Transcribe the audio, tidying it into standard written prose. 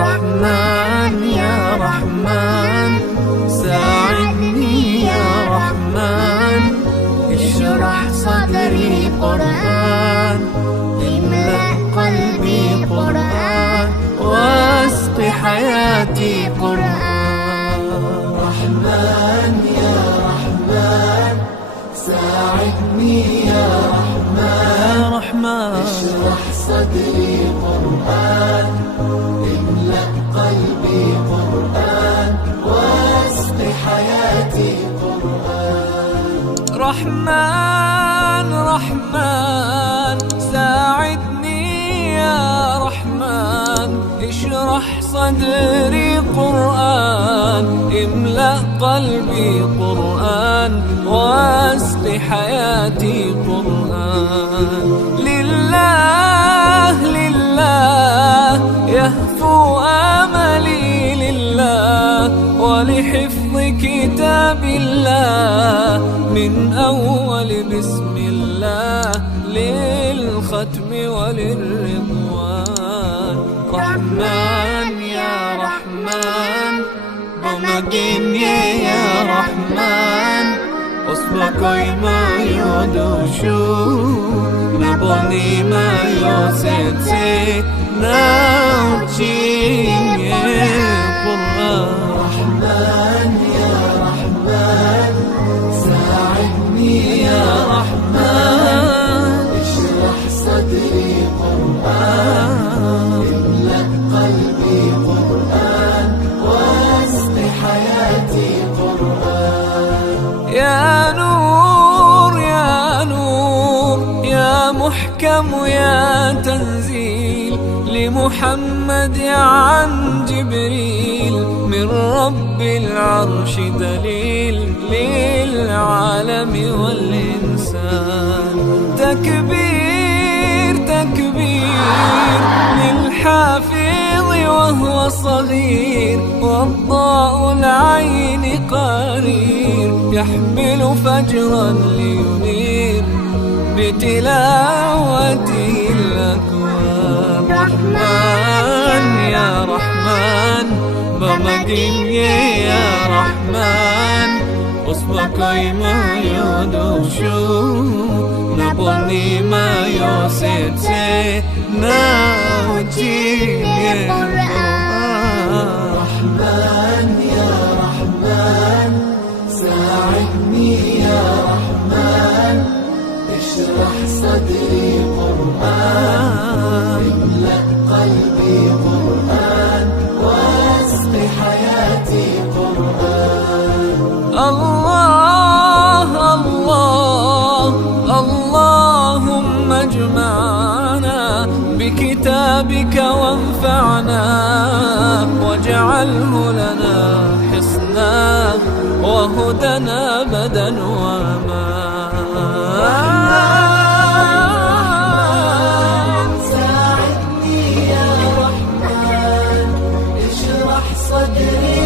رحمن يا رحمن ساعدني يا رحمن، اشرح صدري قرآن، املأ قلبي قرآن، واسق حياتي قرآن. رحمن يا رحمن ساعدني يا رحمن، اشرح صدري قرآن، املأ قلبي قرآن، واسق حياتي قرآن. رحمن رحمن ساعدني يا رحمن، اشرح صدري قرآن، املأ قلبي قرآن، واسق حياتي قرآن. لله لله يهفو آملي لله، ولحفظ كتاب الله من أول بسم الله للختم وللرضوان. رحمن يا رحمن بمجيني يا رحمن، أصبحي ما يدوشو نبني ما يوسيتي ناوتشيني قرآن. رحمن يا رحمن ساعدني يا رحمن، اشرح صدري قرآن، املأ قلبي قرآن، واسق حياتي قرآن. يا نور يا نور يا محكم يا تنزيل لمحمد عن جبريل، من رب العرش دليل للعالم والإنسان. تكبير تكبير للحافظ وهو صغير، والضاء العين قرير، يحمل فجرا لينير بتلاوته الأكوان. رحمن يا رحمن بمجيني يا رحمن، أصبحي ما يدوشو نبني ما يوسيتي ناوتشيني قرآن. رحمن يا رحمن ساعدني يا رحمن، اشرح صدري قرآن، املأ قلبي قرآن، واسق حياتي قرآن. الله الله اللهم اجمعنا بكتابك وانفعنا، واجعله لنا حصنا وهدنا أبدا وأمان. ساعدني يا رحمن اشرح صدري